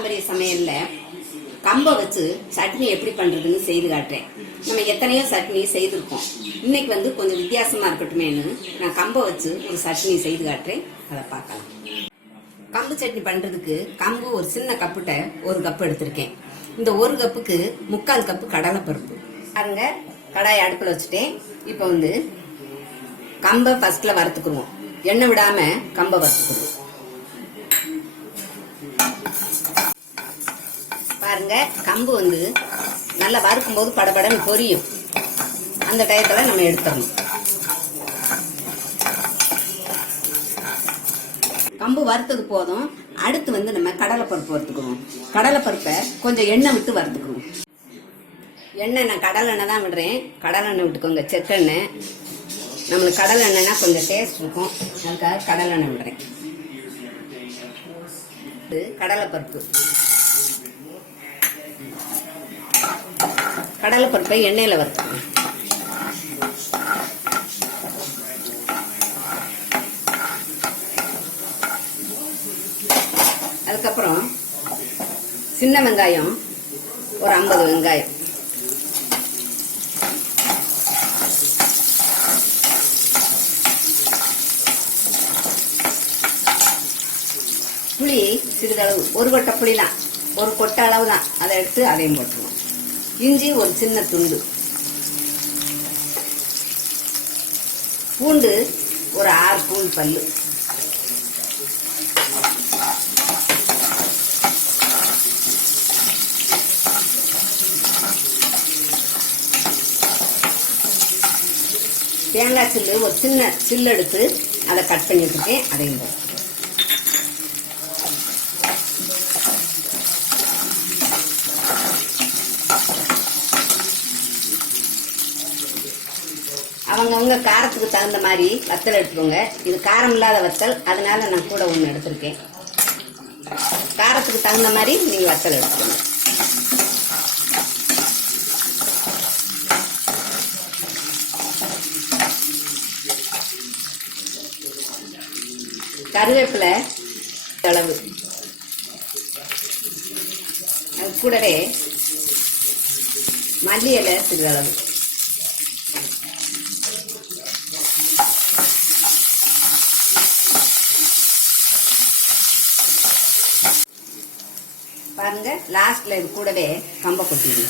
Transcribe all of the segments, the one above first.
பாரம்பரிய சமையல்ல கம்பை வச்சு சட்னி எப்படி பண்றதுன்னு செய்து காட்டுறேன். நம்ம எத்தனையோ சட்னி செய்திருக்கோம். இன்னைக்கு கொஞ்சம் வித்தியாசமா இருக்கட்டுமேனு நான் கம்பை வச்சு ஒரு சட்னி செய்து காட்டுறேன். அதை பார்க்கலாம். கம்பு சட்னி பண்றதுக்கு கம்பு ஒரு சின்ன கப்புட்ட ஒரு கப்பு எடுத்திருக்கேன். இந்த ஒரு கப்புக்கு 3/4 கப்பு கடலைப்பருப்பு. பாருங்க, கடாயை அடுப்புல வச்சுட்டேன். இப்போ கம்பை ஃபர்ஸ்ட்ல வறுத்துக்குருவோம். எண்ணெய் விடாம கம்பை வறுத்துக்குருவோம். பாருங்க, கம்பு நல்லா வறுக்கும் போது படபடன்னு பொரியும். அந்த டயத்துல நம்ம எடுத்துடணும். கம்பு வறுத்தது போதும். அடுத்து நம்ம கடலைப்பருப்பு வறுத்துக்குவோம். கடலைப்பருப்பை கொஞ்சம் எண்ணெய் விட்டு வறுத்துக்குவோம். எண்ணெய் நான் கடலெண்ணெய் தான் விடுறேன். கடலெண்ணெய் விட்டுக்கோங்க, செக்கெண்ணெய். நம்மளுக்கு கடலெண்ணெய்னா கொஞ்சம் டேஸ்ட் இருக்கும், அதுக்காக கடலெண்ணெய் விடுறேன். கடலைப்பருப்பு கடலைப்பருப்பை எண்ணெயில வறுத்துக்கணும். அதுக்கப்புறம் சின்ன வெங்காயம் ஒரு 50 வெங்காயம், புளி சிறிதளவு, ஒரு கொட்டை புளி தான், ஒரு கொட்டை அளவு தான், அதை எடுத்து அதையும் போட்டுருவோம். இஞ்சி ஒரு சின்ன துண்டு, பூண்டு ஒரு 6 பூண்டு பல்லு, தேங்காய் சில்லு ஒரு சின்ன சில்லு எடுத்து அதை கட் பண்ணி வச்சுருக்கேன், அதையும் போட்டு. அவங்கவுங்க காரத்துக்கு தகுந்த மாதிரி வத்தல் எடுத்துக்கோங்க. இது காரம் இல்லாத வத்தல், அதனால நான் கூட ஒன்று எடுத்திருக்கேன். காரத்துக்கு தகுந்த மாதிரி நீங்க வத்தல் எடுத்துக்கோங்க. கருவேப்பிலை அளவு, அது கூடவே மல்லி இலை சிறிதளவு, பாருங்க. லாஸ்ட்ல இது கூடவே கம்பை கொட்டிடுங்க.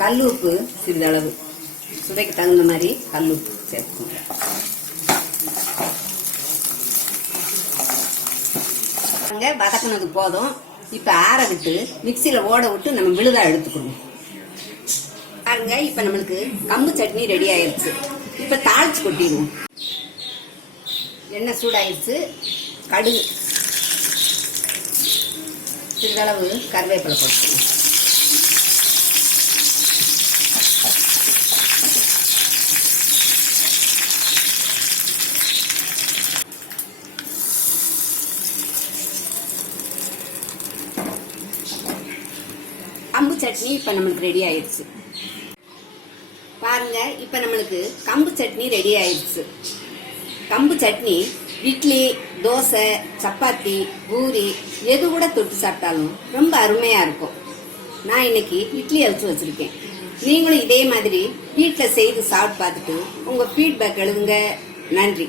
கல் உப்பு சிறிதளவு, சுவைக்கு தகுந்த மாதிரி கல் உப்பு சேர்த்துக்கோங்க. வதக்கினது போதும். இப்ப ஆற விட்டு மிக்சியில ஓட விட்டு நம்ம விழுதா எடுத்துக்கணும். பாருங்க, இப்ப நம்மளுக்கு கம்பு சட்னி ரெடி ஆயிடுச்சு. இப்ப தாளிச்சு கொட்டிடுவோம். எண்ணெய் சூடாயிடுச்சு. கடுகு சிறிதளவு கருவேப்பிலை போட்டுக்கணும். கம்பு சட்னி இப்ப நம்மளுக்கு ரெடி ஆயிடுச்சு. பாருங்க, இப்ப நம்மளுக்கு கம்பு சட்னி ரெடி ஆயிடுச்சு. கம்பு சட்னி இட்லி, தோசை, சப்பாத்தி, பூரி எது கூட தொட்டு சாப்பிட்டாலும் ரொம்ப அருமையா இருக்கும். நான் இன்னைக்கு இட்லி அவிச்சு வச்சிருக்கேன். நீங்களும் இதே மாதிரி வீட்டுல செய்து சாப்பிட்டு பார்த்துட்டு உங்க ஃபீட்பேக் எழுதுங்க. நன்றி.